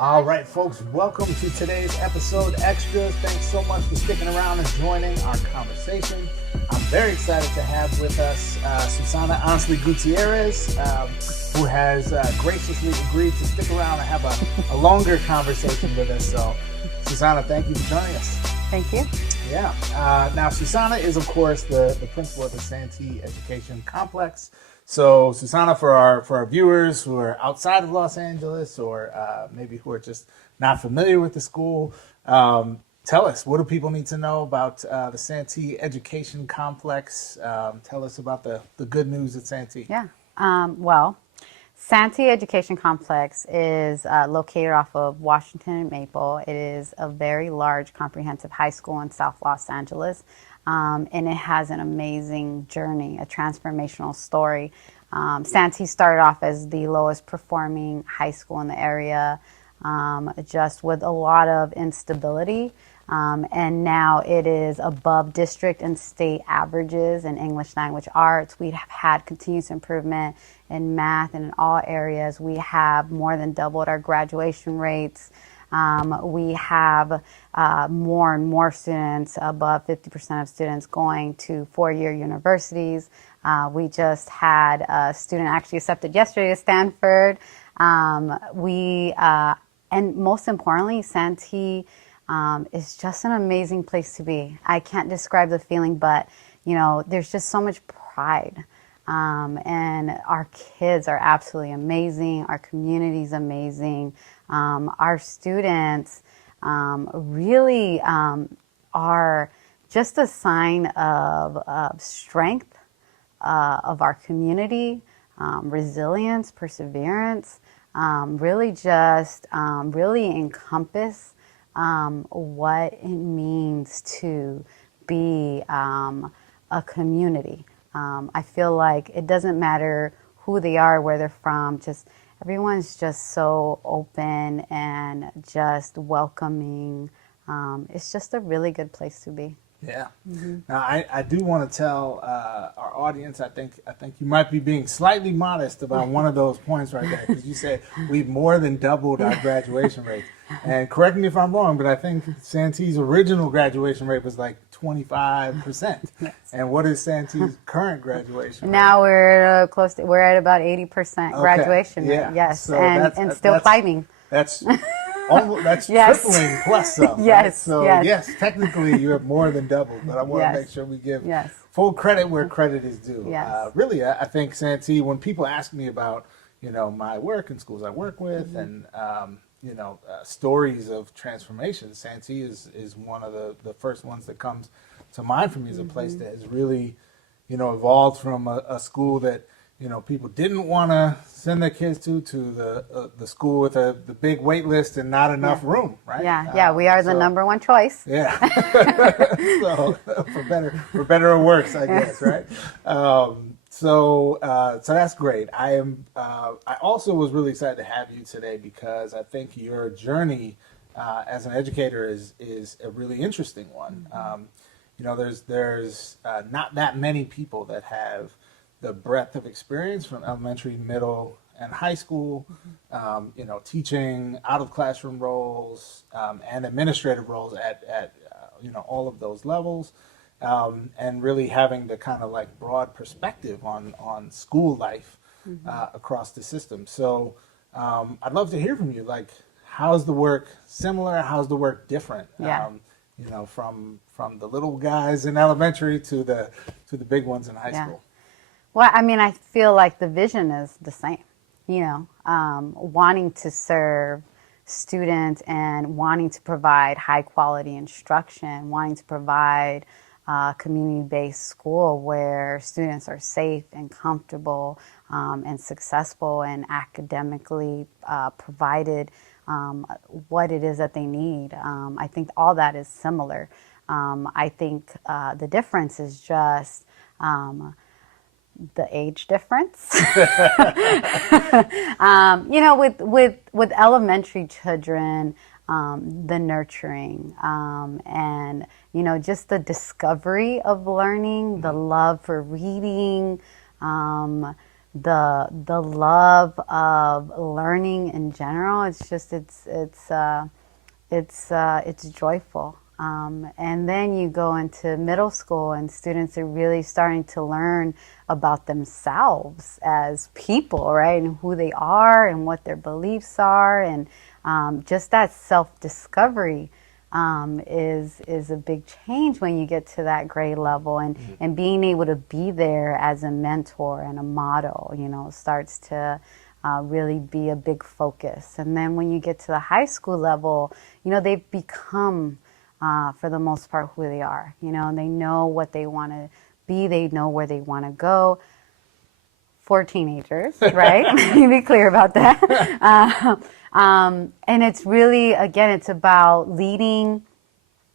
All right, folks, welcome to today's episode extra. Thanks so much for sticking around and joining our conversation. I'm very excited to have with us Susana Ansley-Gutierrez, who has graciously agreed to stick around and have a longer conversation with us. So, Susana, thank you for joining us. Thank you. Yeah. Now, Susana is, of course, the principal of the Santee Education Complex. So, Susana, for our viewers who are outside of Los Angeles or maybe who are just not familiar with the school, tell us, what do people need to know about the Santee Education Complex? Tell us about the good news at Santee. Yeah. Well, Santee Education Complex is located off of Washington and Maple. It is a very large, comprehensive high school in South Los Angeles. And it has an amazing journey, a transformational story. Santee started off as the lowest performing high school in the area, just with a lot of instability. And now it is above district and state averages in English language arts. We have had continuous improvement in math and in all areas. We have more than doubled our graduation rates. We have more and more students, above 50% of students, going to four-year universities. We just had a student actually accepted yesterday to Stanford. And most importantly, Santee is just an amazing place to be. I can't describe the feeling, but you know, there's just so much pride. And our kids are absolutely amazing. Our community is amazing. Our students really are just a sign of strength of our community, resilience, perseverance, really just really encompass what it means to be a community. I feel like it doesn't matter who they are, where they're from, just everyone's just so open and just welcoming. It's just a really good place to be. Yeah. Mm-hmm. Now, I do want to tell our audience, I think you might be being slightly modest about one of those points right there, because you said we've more than doubled our graduation rate. And correct me if I'm wrong, but I think Santee's original graduation rate was like 25%. Yes. And what is Santee's current graduation rate? Now we're we're at about 80% graduation rate. Yeah. Yes, So and still climbing. That's almost, Yes. tripling plus some. Yes. Right? So yes, technically you have more than doubled, but I want to make sure we give full credit where credit is due. Yes. Really, I think Santee, when people ask me about, my work and schools I work with, and stories of transformation, Santee is one of the first ones that comes to mind for me as a place that has really, evolved from a school that, people didn't want to send their kids to the school with the big wait list and not enough room, right? Yeah, we are the number one choice. Yeah. So for better or worse, I guess, right? So that's great. I also was really excited to have you today because I think your journey as an educator is a really interesting one. There's not that many people that have the breadth of experience from elementary, middle, and high school, teaching out of classroom roles and administrative roles at all of those levels. And really having the kind of like broad perspective on school life across the system. So I'd love to hear from you. Like, how's the work similar? How's the work different? Yeah. From the little guys in elementary to the big ones in high school. Well, I mean, I feel like the vision is the same. Wanting to serve students and wanting to provide high quality instruction, wanting to provide community-based school where students are safe and comfortable and successful and academically provided what it is that they need. I think all that is similar. I think the difference is just the age difference. With elementary children, the nurturing and just the discovery of learning, the love for reading, the love of learning in general. It's just it's joyful. And then you go into middle school, and students are really starting to learn about themselves as people, right? And who they are and what their beliefs are. And just that self-discovery is a big change when you get to that grade level. And being able to be there as a mentor and a model, starts to really be a big focus. And then when you get to the high school level, they've become, for the most part, who they are. And they know what they want to be. They know where they want to go. For teenagers, right? Let me be clear about that. And it's really, again, it's about leading,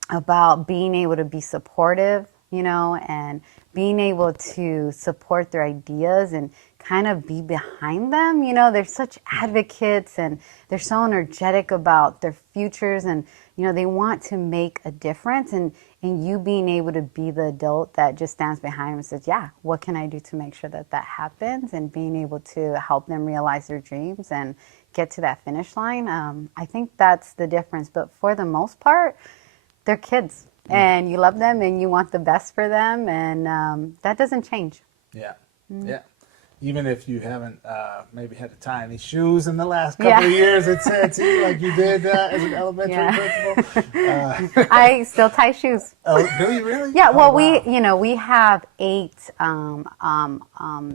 about being able to be supportive, and being able to support their ideas and kind of be behind them. They're such advocates, and they're so energetic about their futures, and they want to make a difference, and you being able to be the adult that just stands behind them and says, yeah, what can I do to make sure that happens, and being able to help them realize their dreams and get to that finish line. I think that's the difference. But for the most part, they're kids, and you love them, and you want the best for them, and that doesn't change. Yeah, yeah. Even if you haven't maybe had to tie any shoes in the last couple of years at Santee, like you did as an elementary principal. I still tie shoes. Oh, do you really? Yeah. Well, wow. we have 8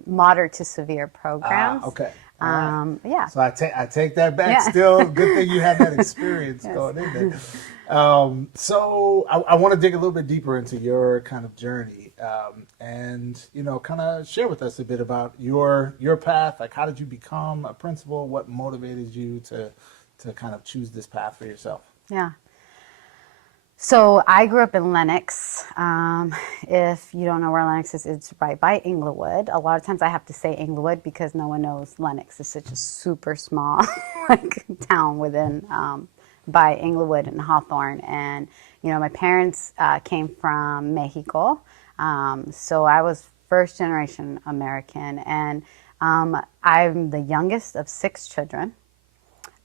moderate to severe programs. Okay. Yeah. So I take that back. Yeah. Still, good thing you had that experience going in there. So I want to dig a little bit deeper into your kind of journey, and kind of share with us a bit about your path. Like, how did you become a principal? What motivated you to kind of choose this path for yourself? Yeah. So I grew up in Lenox. If you don't know where Lenox is, it's right by Inglewood. A lot of times I have to say Inglewood because no one knows Lenox is such a super small town within by Inglewood and Hawthorne. And my parents came from Mexico, so I was first generation American, and I'm the youngest of 6 children.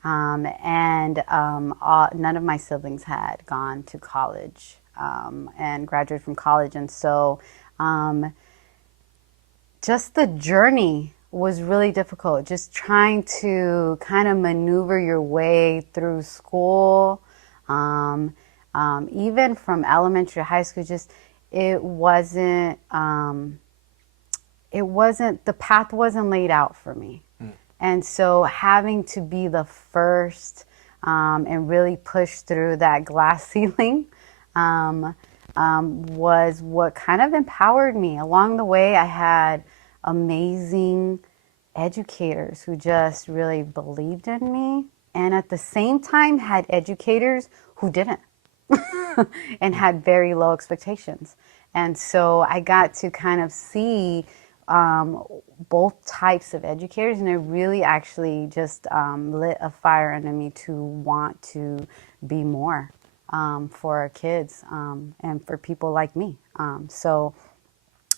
And none of my siblings had gone to college and graduated from college. And so just the journey was really difficult, just trying to kind of maneuver your way through school, even from elementary to high school. Just it wasn't, the path wasn't laid out for me. And so having to be the first and really push through that glass ceiling was what kind of empowered me. Along the way, I had amazing educators who just really believed in me, and at the same time had educators who didn't and had very low expectations. And so I got to kind of see both types of educators, and it really actually just lit a fire under me to want to be more for our kids and for people like me. So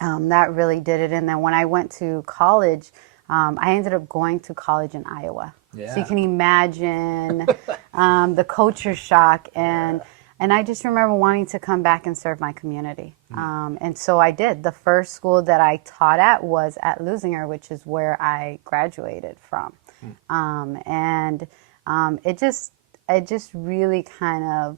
that really did it. And then when I went to college, I ended up going to college in Iowa. Yeah. So you can imagine the culture shock. And I just remember wanting to come back and serve my community. And so I did. The first school that I taught at was at Lusinger, which is where I graduated from. And it just really kind of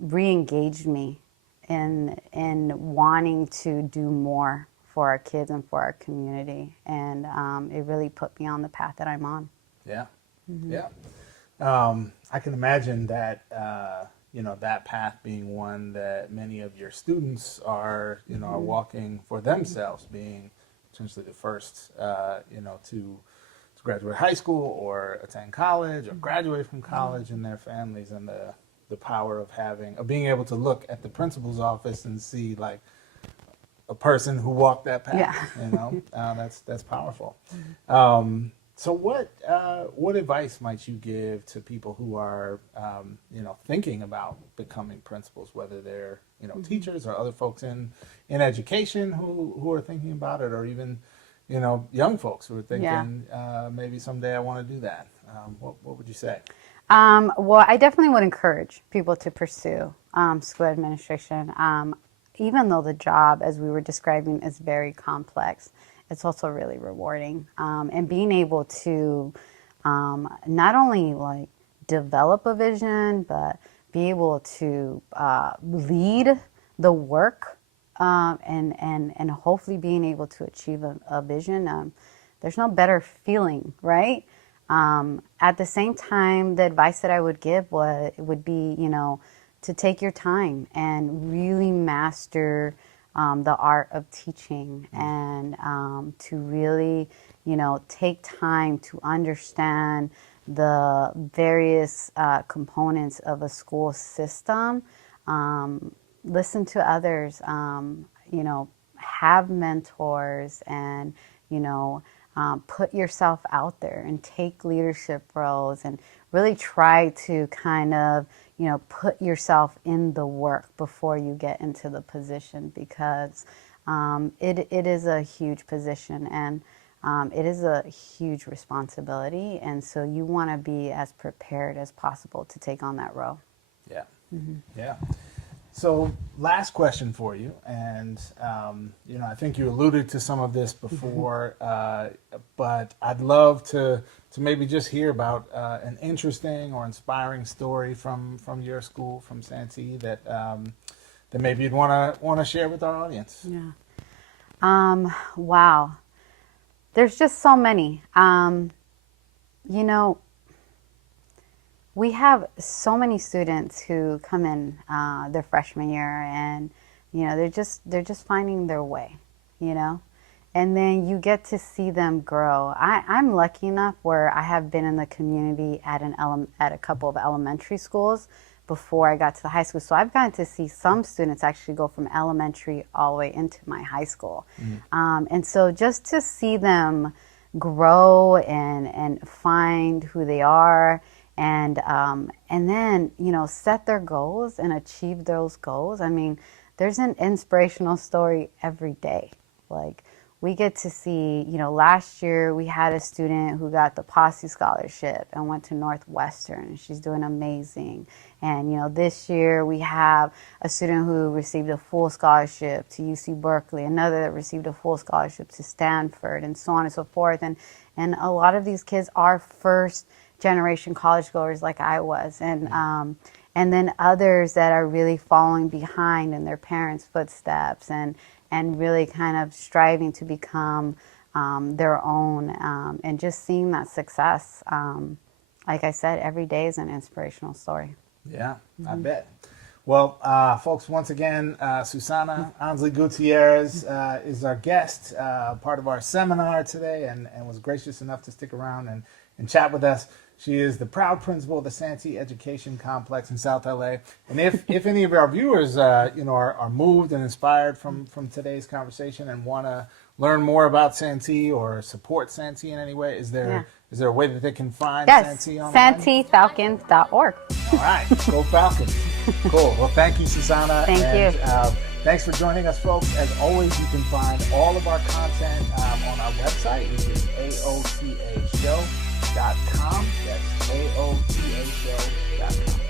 re-engaged me in wanting to do more for our kids and for our community. And it really put me on the path that I'm on. Yeah. Yeah. I can imagine that, that path being one that many of your students are, are walking for themselves, being potentially the first, to graduate high school or attend college or graduate from college in their families, and the power of being able to look at the principal's office and see like a person who walked that path. Yeah. That's powerful. So what advice might you give to people who are, thinking about becoming principals, whether they're, teachers or other folks in education who are thinking about it, or even, young folks who are Yeah. thinking maybe someday I want to do that? What would you say? Well, I definitely would encourage people to pursue school administration. Even though the job, as we were describing, is very complex, it's also really rewarding. And being able to not only like develop a vision, but be able to lead the work and hopefully being able to achieve a vision. There's no better feeling, right? At the same time, the advice that I would give would be, to take your time and really master the art of teaching, and to really, take time to understand the various components of a school system. Listen to others, have mentors, and, put yourself out there and take leadership roles, and really try to kind of, put yourself in the work before you get into the position, because it is a huge position, and it is a huge responsibility. And so you want to be as prepared as possible to take on that role. Yeah. Yeah. So last question for you, and I think you alluded to some of this before, but I'd love to maybe just hear about an interesting or inspiring story from your school, from Santee, that maybe you'd want to share with our audience. Yeah. Wow. There's just so many. We have so many students who come in their freshman year, and they're just finding their way, and then you get to see them grow. I'm lucky enough where I have been in the community at a couple of elementary schools before I got to the high school, so I've gotten to see some students actually go from elementary all the way into my high school. And so just to see them grow and find who they are, and then set their goals and achieve those goals. I mean, there's an inspirational story every day. Like, we get to see, last year we had a student who got the Posse Scholarship and went to Northwestern, and she's doing amazing. And this year we have a student who received a full scholarship to UC Berkeley, another that received a full scholarship to Stanford, and so on and so forth. And a lot of these kids are first generation college goers like I was, and then others that are really following behind in their parents' footsteps, and really kind of striving to become their own, and just seeing that success. Like I said, every day is an inspirational story. Yeah, I bet. Well, folks, once again, Susana Ansley-Gutierrez is our guest, part of our seminar today, and was gracious enough to stick around and chat with us. She is the proud principal of the Santee Education Complex in South LA. And if any of our viewers, are moved and inspired from today's conversation and want to learn more about Santee or support Santee in any way, is there a way that they can find Santee online? SanteeFalcons.org. All right, go Falcons. Cool. Well, thank you, Susana. Thank you. Thanks for joining us, folks. As always, you can find all of our content on our website, which is AOTAshow.com. That's AOTAshow.com.